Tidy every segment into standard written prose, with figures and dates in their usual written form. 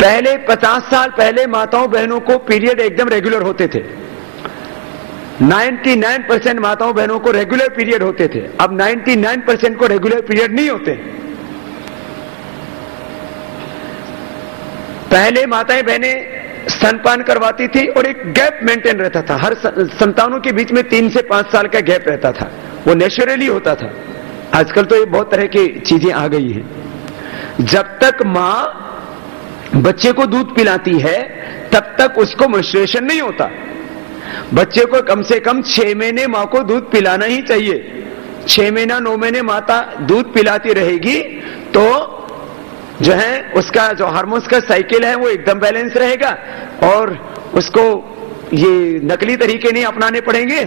पहले 50 साल पहले माताओं बहनों को पीरियड एकदम रेगुलर होते थे। 99% माताओं बहनों को रेगुलर पीरियड होते थे। अब 99% को रेगुलर पीरियड नहीं होते। पहले माताएं बहनें स्तनपान करवाती थी और एक गैप मेंटेन रहता था, हर संतानों के बीच में 3 से 5 साल का गैप रहता था, वो नेचुरली होता था। आजकल तो ये बहुत तरह की चीजें आ गई हैं। जब तक मां बच्चे को दूध पिलाती है तब तक उसको मेंस्ट्रुएशन नहीं होता। बच्चे को कम से कम 6 महीने मां को दूध पिलाना ही चाहिए। 6 महीना 9 महीने माता दूध पिलाती रहेगी तो जो है उसका जो हार्मोन्स का साइकिल है वो एकदम बैलेंस रहेगा और उसको ये नकली तरीके नहीं अपनाने पड़ेंगे।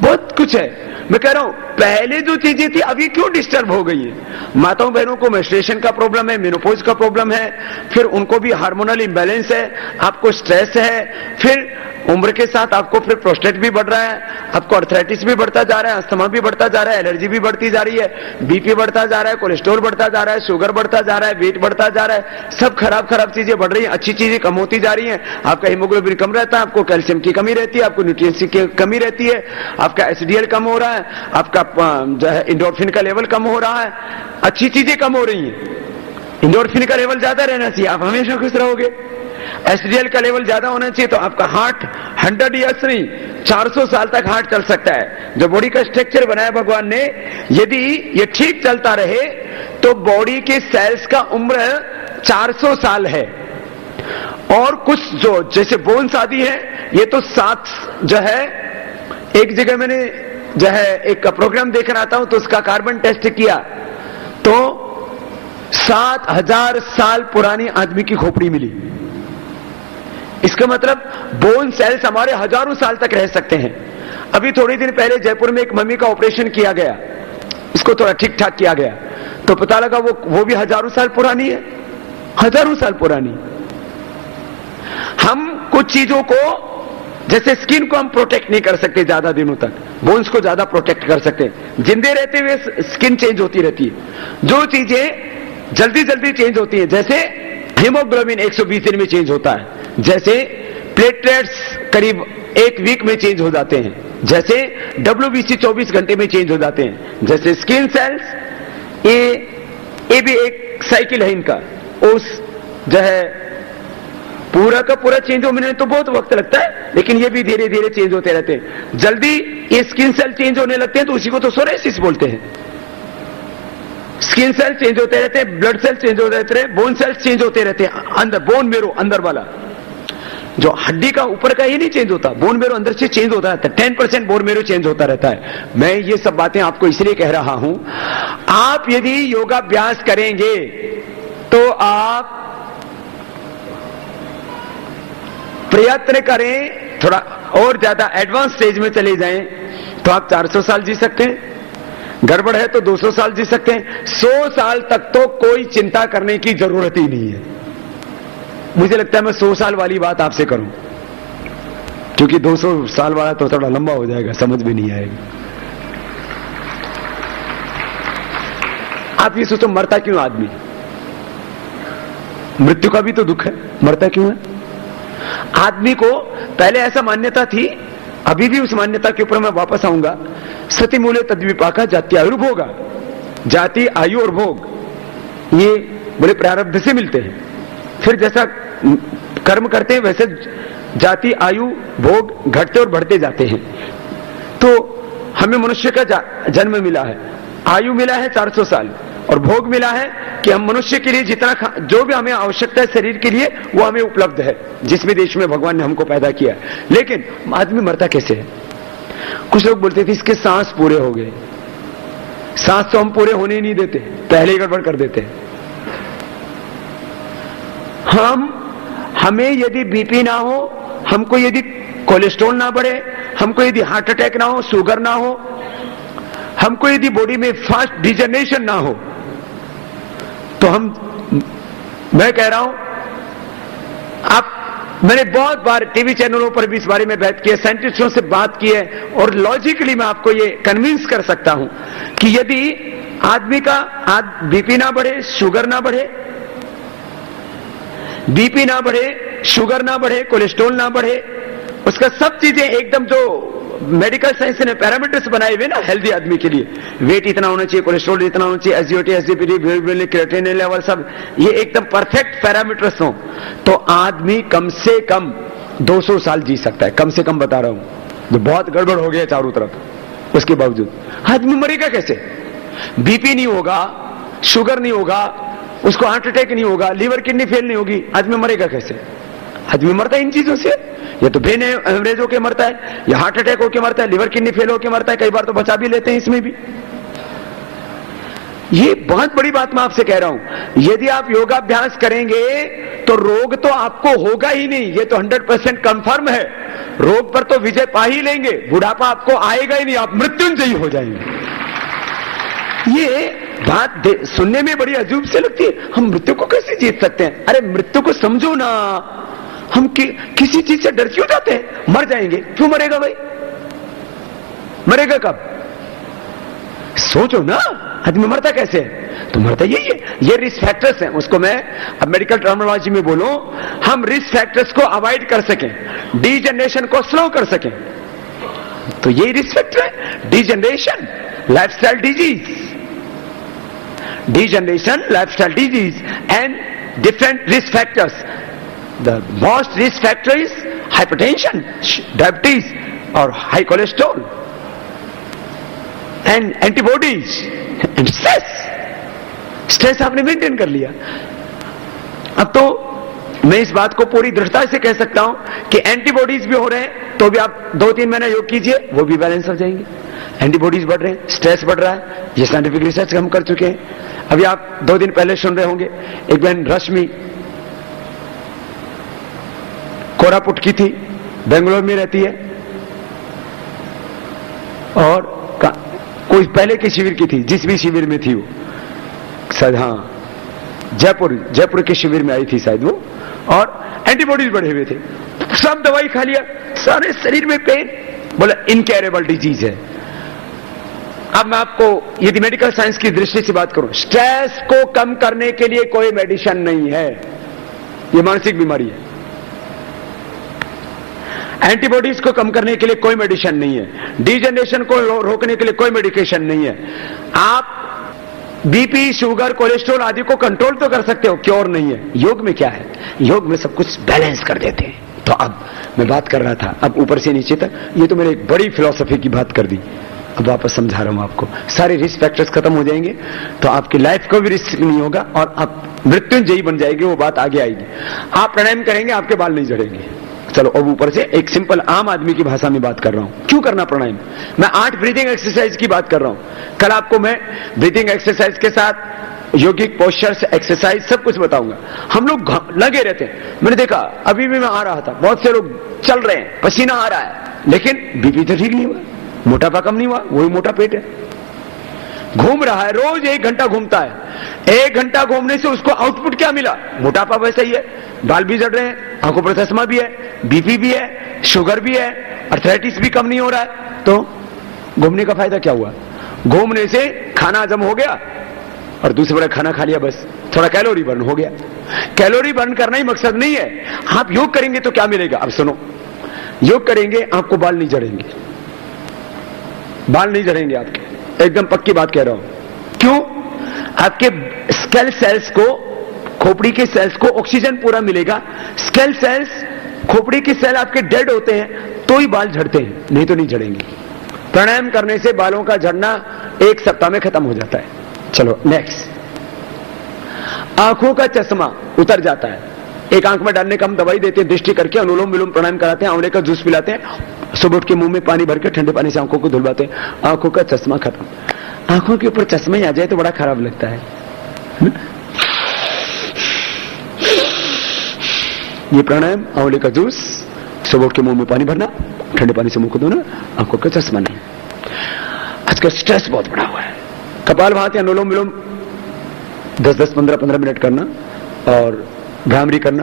बहुत कुछ है। मैं कह रहा हूं पहले जो चीजें थी अभी क्यों डिस्टर्ब हो गई है। माताओं बहनों को मेंस्ट्रुएशन का प्रॉब्लम है, मेनोपॉज का प्रॉब्लम है, फिर उनको भी हार्मोनल इंबैलेंस है, आपको स्ट्रेस है, फिर उम्र के साथ आपको फिर प्रोस्टेट भी बढ़ रहा है, आपको अर्थराइटिस भी बढ़ता जा रहा है, अस्थमा भी बढ़ता जा रहा है, एलर्जी भी बढ़ती जा रही है, बीपी बढ़ता जा रहा है, कोलेस्ट्रॉल बढ़ता जा रहा है, शुगर बढ़ता जा रहा है, वेट बढ़ता जा रहा है, सब खराब खराब चीजें बढ़ रही हैं, अच्छी चीजें कम होती जा रही हैं। आपका हीमोग्लोबिन कम रहता है, आपको कैल्शियम की कमी रहती है, आपको न्यूट्रिएंट्स की कमी रहती है, आपका एचडीएल कम हो रहा है, आपका जो है एंडोर्फिन का लेवल कम हो रहा है, अच्छी चीजें कम हो रही हैं। एंडोर्फिन का लेवल ज्यादा रहना चाहिए, आप हमेशा खुश रहोगे। एचडीएल का लेवल ज्यादा होना चाहिए तो आपका हार्ट 100 ईयर्स नहीं 400 साल तक हार्ट चल सकता है। जो बॉडी का स्ट्रक्चर बनाया भगवान ने, यदि ये ठीक चलता रहे तो बॉडी के सेल्स का उम्र 400 साल है। और कुछ जो जैसे बोन्स आदि है ये तो 7 जो है, एक जगह मैंने जो है एक प्रोग्राम देख रहा था तो उसका कार्बन टेस्ट किया तो 7000 साल पुरानी आदमी की खोपड़ी मिली। इसका मतलब बोन सेल्स हमारे हजारों साल तक रह सकते हैं। अभी थोड़ी दिन पहले जयपुर में एक मम्मी का ऑपरेशन किया गया, इसको थोड़ा ठीक ठाक किया गया तो पता लगा वो भी हजारों साल पुरानी है, हजारों साल पुरानी। हम कुछ चीजों को जैसे स्किन को हम प्रोटेक्ट नहीं कर सकते ज्यादा दिनों तक, बोन्स को ज्यादा प्रोटेक्ट कर सकते हैं। जिंदे रहते हुए स्किन चेंज होती रहती है। जो चीजें जल्दी जल्दी चेंज होती है, जैसे हीमोग्लोबिन 120 दिन में चेंज होता है, जैसे प्लेटलेट्स करीब 1 वीक में चेंज हो जाते हैं, जैसे WBC 24 घंटे में चेंज हो जाते हैं, जैसे स्किन सेल्स ये भी एक साइकिल है इनका। उस जो है पूरा का पूरा चेंज होने में तो बहुत वक्त लगता है, लेकिन ये भी धीरे धीरे चेंज होते रहते हैं। जल्दी ये स्किन सेल चेंज होने लगते हैं तो उसी को तो सोरेसिस बोलते हैं। स्किन सेल चेंज होते रहते हैं, ब्लड सेल चेंज होते रहते हैं, बोन सेल्स चेंज होते रहते हैं। अंदर बोन मेरो अंदर वाला जो हड्डी का ऊपर का ही नहीं चेंज होता, बोन मेरो अंदर से चेंज होता रहता है। 10% बोन मेरो चेंज होता रहता है। मैं ये सब बातें आपको इसलिए कह रहा हूं, आप यदि योगाभ्यास करेंगे तो आप प्रयत्न करें, थोड़ा और ज्यादा एडवांस स्टेज में चले जाएं तो आप 400 साल जी सकते हैं। गड़बड़ है तो 200 साल जी सकते हैं। 100 साल तक तो कोई चिंता करने की जरूरत ही नहीं है। मुझे लगता है मैं 100 साल वाली बात आपसे करूं, क्योंकि 200 साल वाला तो थोड़ा लंबा हो जाएगा, समझ भी नहीं आएगा। आप ये सोचो मरता क्यों आदमी? मृत्यु का भी तो दुख है, मरता क्यों है आदमी को? पहले ऐसा मान्यता थी, अभी भी उस मान्यता के ऊपर मैं वापस आऊंगा। सति मूले तद्विपाका जाति आयुर्भोगा। जाति, आयु और भोग ये बड़े प्रारब्ध से मिलते हैं। फिर जैसा कर्म करते हैं वैसे जाति, आयु, भोग घटते और बढ़ते जाते हैं। तो हमें मनुष्य का जन्म मिला है, आयु मिला है 400 साल और भोग मिला है कि हम मनुष्य के लिए जितना जो भी हमें आवश्यकता है शरीर के लिए वो हमें उपलब्ध है, जिस भी देश में भगवान ने हमको पैदा किया है। लेकिन आदमी मरता कैसे है? कुछ लोग बोलते थे इसके सांस पूरे हो गए। सांस तो हम पूरे होने ही नहीं देते, पहले ही गड़बड़ कर देते हैं। हमें यदि बीपी ना हो, हमको यदि कोलेस्ट्रॉल ना बढ़े, हमको यदि हार्ट अटैक ना हो, शुगर ना हो, हमको यदि बॉडी में फास्ट डिजनरेशन ना हो, तो मैं कह रहा हूं मैंने बहुत बार टीवी चैनलों पर भी इस बारे में बात की है, साइंटिस्टों से बात की है और लॉजिकली मैं आपको ये कन्विंस कर सकता हूं कि यदि आदमी का बीपी ना बढ़े, शुगर ना बढ़े, बीपी ना बढ़े, शुगर ना बढ़े, कोलेस्ट्रॉल ना बढ़े, उसका सब चीजें एकदम जो मेडिकल साइंस ने पैरामीटर्स बनाए हुए ना हेल्दी आदमी के लिए, वेट इतना होना चाहिए, कोलेस्ट्रॉल इतना होना चाहिए, एसजीओटी, एसजीपीटी, क्रिएटिनिन लेवल, सब ये एकदम परफेक्ट पैरामीटर्स हो तो आदमी कम से कम 200 साल जी सकता है, कम से कम बता रहा हूं। जो बहुत गड़बड़ हो गया चारों तरफ, उसके बावजूद आदमी मरेगा कैसे? बीपी नहीं होगा, शुगर नहीं होगा, उसको हार्ट अटैक नहीं होगा, लीवर किडनी फेल नहीं होगी, आदमी मरेगा कैसे? आदमी मरता है इन चीजों से, या तो ब्रेन हेमरेज होकर मरता है, या हार्ट अटैक होकर मरता है, लिवर किडनी फेल होकर मरता है, कई बार तो बचा भी लेते हैं इसमें भी। ये बहुत बड़ी बात मैं आपसे कह रहा हूं। यदि आप योगाभ्यास करेंगे तो रोग तो आपको होगा ही नहीं, ये तो 100% कंफर्म है। रोग पर तो विजय पा ही लेंगे, बुढ़ापा आपको आएगा ही नहीं, आप मृत्युंजयी हो जाएंगे। ये बात सुनने में बड़ी अजूब से लगती है, हम मृत्यु को कैसे जीत सकते हैं? अरे मृत्यु को समझो ना, हम किसी चीज से डर क्यों जाते हैं? मर जाएंगे, क्यों मरेगा भाई? मरेगा कब? सोचो ना, आदमी मरता कैसे है? तो मरता यही है, ये रिस्क फैक्टर्स हैं। उसको मैं अब मेडिकल टर्मिनोलॉजी में बोलूं, हम रिस्क फैक्टर्स को अवॉइड कर सकें, डीजनरेशन को स्लो कर सकें, तो यही रिस्क फैक्टर है। Degeneration, lifestyle disease, degeneration, lifestyle disease, and different risk factors. The most risk factor is hypertension, diabetes, or high cholesterol, and antibodies, and stress. Stress आपने मेंटेन कर लिया। अब तो मैं इस बात को पूरी दृढ़ता से कह सकता हूं कि एंटीबॉडीज भी हो रहे हैं, तो भी आप 2-3 महीना योग कीजिए, वो भी बैलेंस हो जाएंगे। एंटीबॉडीज बढ़ रहे हैं, स्ट्रेस बढ़ रहा है, ये साइंटिफिक रिसर्च हम कर चुके हैं। अभी आप 2 दिन पहले सुन रहे होंगे, एक बहन रश्मि कोरापुट की थी, बेंगलोर में रहती है, और कोई पहले के शिविर की थी, जिस भी शिविर में थी वो शायद, हाँ जयपुर के शिविर में आई थी शायद वो, और एंटीबॉडीज बढ़े हुए थे, सब दवाई खा लिया, सारे शरीर में पेन, बोला इनकैरेबल डिजीज है। अब मैं आपको यदि मेडिकल साइंस की दृष्टि से बात करूं, स्ट्रेस को कम करने के लिए कोई मेडिसिन नहीं है, ये मानसिक बीमारी है। एंटीबॉडीज को कम करने के लिए कोई मेडिसिन नहीं है, डीजनरेशन को रोकने के लिए कोई मेडिकेशन नहीं है। आप बीपी, शुगर, कोलेस्ट्रॉल आदि को कंट्रोल तो कर सकते हो, क्योर नहीं है। योग में क्या है? योग में सब कुछ बैलेंस कर देते हैं। तो अब मैं बात कर रहा था, अब ऊपर से नीचे तक, ये तो मैंने एक बड़ी फिलॉसफी की बात कर दी, अब वापस समझा रहा हूं आपको। सारे रिस्क फैक्टर्स खत्म हो जाएंगे तो आपकी लाइफ को भी रिस्क नहीं होगा, और आप मृत्युंजयी बन जाएगी, वो बात आगे आएगी। आप प्राणायाम करेंगे, आपके बाल नहीं झड़ेंगे। चलो अब ऊपर से एक सिंपल आम आदमी की भाषा में बात कर रहा हूं, क्यों करना प्राणायाम। मैं 8 ब्रीदिंग एक्सरसाइज की बात कर रहा हूं। कल आपको मैं ब्रीदिंग एक्सरसाइज के साथ योगिक पोस्चर्स, एक्सरसाइज सब कुछ बताऊंगा। हम लोग लगे रहते हैं, मैंने देखा अभी भी मैं आ रहा था, बहुत से लोग चल रहे हैं, पसीना आ रहा है, लेकिन बीपी तो ठीक नहीं हुआ, मोटापा कम नहीं हुआ, वही मोटा पेट है। घूम रहा है, रोज 1 घंटा घूमता है, 1 घंटा घूमने से उसको आउटपुट क्या मिला? मोटापा वैसा ही है, बाल भी झड़ रहे हैं, आंखों पर चश्मा भी है, बीपी भी है, शुगर भी है, अर्थराइटिस भी कम नहीं हो रहा है। तो घूमने का फायदा क्या हुआ? घूमने से खाना हजम हो गया, और दूसरे बड़ा खाना खा लिया, बस थोड़ा कैलोरी बर्न हो गया। कैलोरी बर्न करना ही मकसद नहीं है। आप योग करेंगे तो क्या मिलेगा? अब सुनो, योग करेंगे आपको बाल नहीं झड़ेंगे, बाल नहीं झड़ेंगे आपके, एकदम पक्की बात कह रहा हूं। क्यों? आपके स्केल सेल्स को, खोपड़ी के सेल्स को ऑक्सीजन पूरा मिलेगा। स्केल सेल्स, खोपड़ी के सेल आपके डेड होते हैं तो ही बाल झड़ते हैं, नहीं तो नहीं झड़ेंगे। प्राणायाम करने से बालों का झड़ना 1 सप्ताह में खत्म हो जाता है। चलो नेक्स्ट, आंखों का चश्मा उतर जाता है। एक आंख में डालने का हम दवाई देते हैं, दृष्टि करके अनुलोम विलोम प्राणायाम कराते हैं, आंवले का जूस पिलाते हैं, सुबह उठ के मुंह में पानी भर के ठंडे पानी से आंखों को धुलवाते हैं, आंखों का चश्मा खत्म। आंखों के ऊपर चश्मा ही आ जाए तो बड़ा खराब लगता है। ये प्राणायाम, आंवले का जूस, सुबह उठ के मुंह में पानी भरना, ठंडे पानी से मुंह को धोना, आंखों का चश्मा नहीं। आजकल स्ट्रेस बहुत बड़ा हुआ है। कपालभाति, अनुलोम विलोम 10-10, 15-15 मिनट करना, और भ्रामरी करना,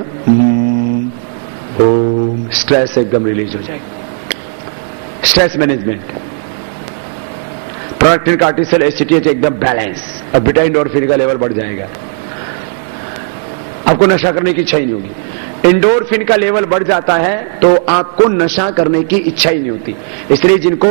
ओम, स्ट्रेस एकदम रिलीज हो जाएगी। स्ट्रेस मैनेजमेंट, प्रोडक्टिन कार्टिसोल एसिटेट एकदम बैलेंस, अब बीटा एंडोर्फिन का लेवल बढ़ जाएगा। आपको नशा करने की इच्छा ही नहीं होगी। एंडोर्फिन का लेवल बढ़ जाता है तो आपको नशा करने की इच्छा ही नहीं होती। इसलिए जिनको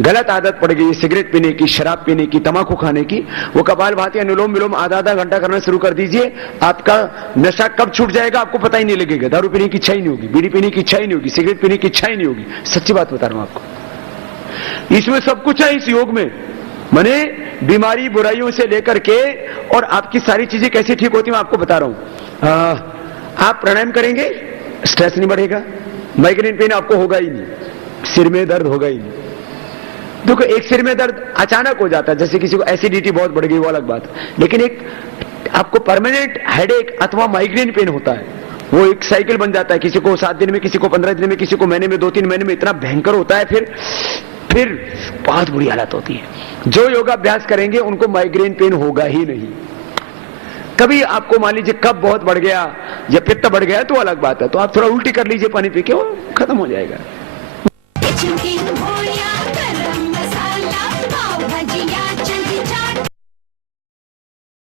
गलत आदत पड़ गई सिगरेट पीने की, शराब पीने की, तंबाकू खाने की, वो कपालभाति अनुलोम विलोम आधा आधा घंटा करना शुरू कर दीजिए। आपका नशा कब छूट जाएगा आपको पता ही नहीं लगेगा। दारू पीने की इच्छा ही नहीं होगी, बीड़ी पीने की इच्छा ही नहीं होगी, सिगरेट पीने की इच्छा ही नहीं होगी। सच्ची बात बता रहा हूं आपको, इसमें सब कुछ है इस योग में। माने बीमारी बुराइयों से लेकर के और आपकी सारी चीजें कैसे ठीक होती हैं आपको बता रहा हूं। आप प्राणायाम करेंगे, स्ट्रेस नहीं बढ़ेगा, माइग्रेन पेन आपको होगा ही नहीं, सिर में दर्द होगा ही नहीं। देखो एक सिर में दर्द अचानक हो जाता है, जैसे किसी को एसिडिटी बहुत बढ़ गई वो अलग बात, लेकिन एक आपको परमानेंट हेडेक अथवा माइग्रेन पेन होता है, वो एक साइकिल बन जाता है। किसी को 7 दिन में, किसी को 15 दिन में, किसी को महीने में, 2-3 महीने में, इतना भयंकर होता है। फिर बहुत बुरी हालत होती है। जो योगाभ्यास करेंगे उनको माइग्रेन पेन होगा ही नहीं। कभी आपको मान लीजिए कब बहुत बढ़ गया या पित्त बढ़ गया तो अलग बात है, तो आप थोड़ा उल्टी कर लीजिए पानी पी के, वो खत्म हो जाएगा।